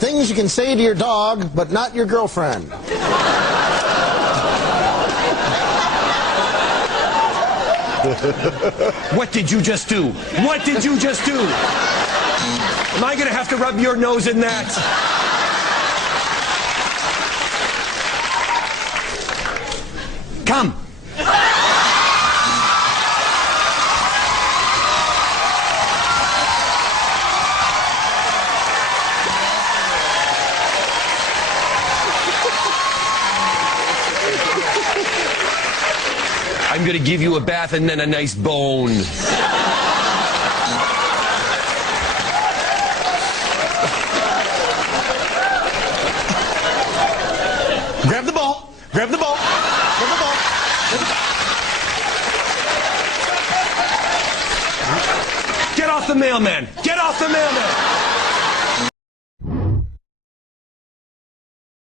things you can say to your dog, but not your girlfriend. What did you just do? What did you just do? Am I going to have to rub your nose in that? Come. I'm going to give you a bath and then a nice bone. Grab the ball. Grab the ball. Grab the ball. Get off the mailman. Get off the mailman.